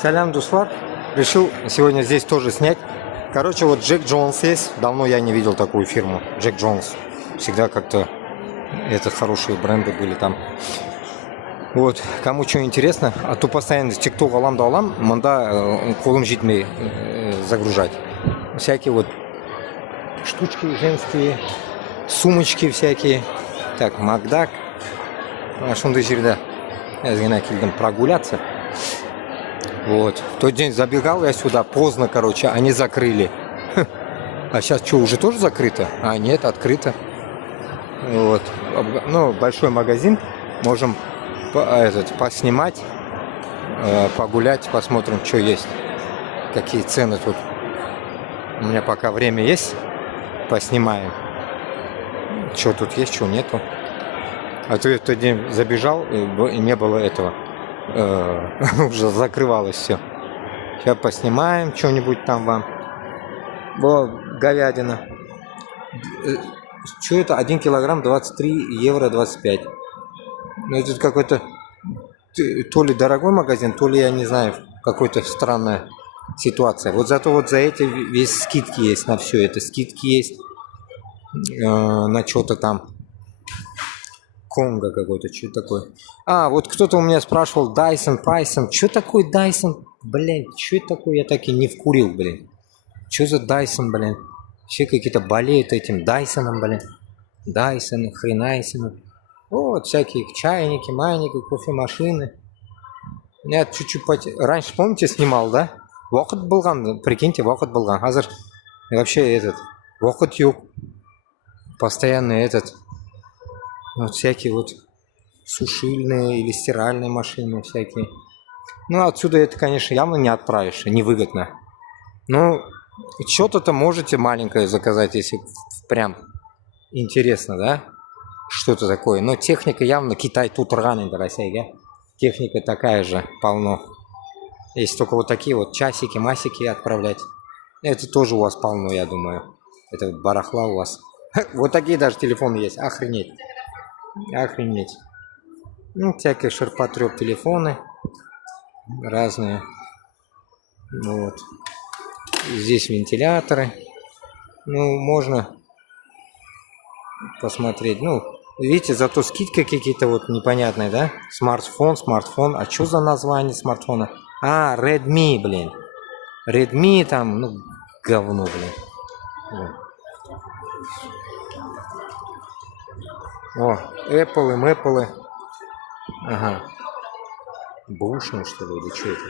Салям, Дуслар. Решил сегодня здесь тоже снять. Короче, вот Джек Джонс есть. Давно я не видел такую фирму. Джек Джонс. Всегда как-то это хорошие бренды были там. Вот, кому что интересно, а то постоянно тикток алам да алам, мында колым жетмей загружать. Всякие вот штучки женские, сумочки всякие. Так, Макдак. Шундай жерде азгина келдім прогуляться. Вот. В тот день забегал я сюда поздно, короче, они закрыли. А сейчас что, уже тоже закрыто? А, нет, открыто. Вот. Ну, большой магазин. Можем поснимать, погулять, посмотрим, что есть. Какие цены тут. У меня пока время есть. Поснимаем. Что тут есть, что нету. А то я в тот день забежал, и не было этого. Уже закрывалось все. Сейчас поснимаем что-нибудь там вам. Во, говядина. Что это? 1 килограмм 23 евро 25. Ну, это какой-то то ли дорогой магазин, то ли, я не знаю, какой-то странная ситуация. Вот зато вот за эти весь скидки есть на все это. Скидки есть на что-то там. Конго какой-то, что такое. А, вот кто-то у меня спрашивал Dyson, что такое Dyson? Блин, что это такое? Я так и не вкурил, блин. Что за Dyson, блин? Все какие-то болеют этим Дайсоном, блин. Dyson, хренайсон. Вот, всякие чайники, майники, кофемашины. Я чуть-чуть раньше, помните, снимал, да? Вақыт болған, прикиньте, вақыт болған. Азыр вообще этот, вақыт yok. Постоянно этот, вот всякие вот сушильные или стиральные машины всякие. Ну, отсюда это, конечно, явно не отправишь, невыгодно. Ну, что-то можете маленькое заказать, если прям интересно, да? Что-то такое. Но техника явно Китай тут рано, Россия, да? Техника такая же, полно. Если только вот такие вот часики, масики отправлять. Это тоже у вас полно, я думаю. Это барахла у вас. Вот такие даже телефоны есть. Охренеть. Охренеть. Ну, всякие ширпотреб телефоны. Разные. Вот. Здесь вентиляторы. Ну, можно посмотреть. Ну, видите, зато скидки какие-то вот непонятные, да? Смартфон. А что за название смартфона? А, Redmi, блин. Redmi там, ну, говно, блин. Вот. О, Apple. Ага. Бушный, что ли, или что это?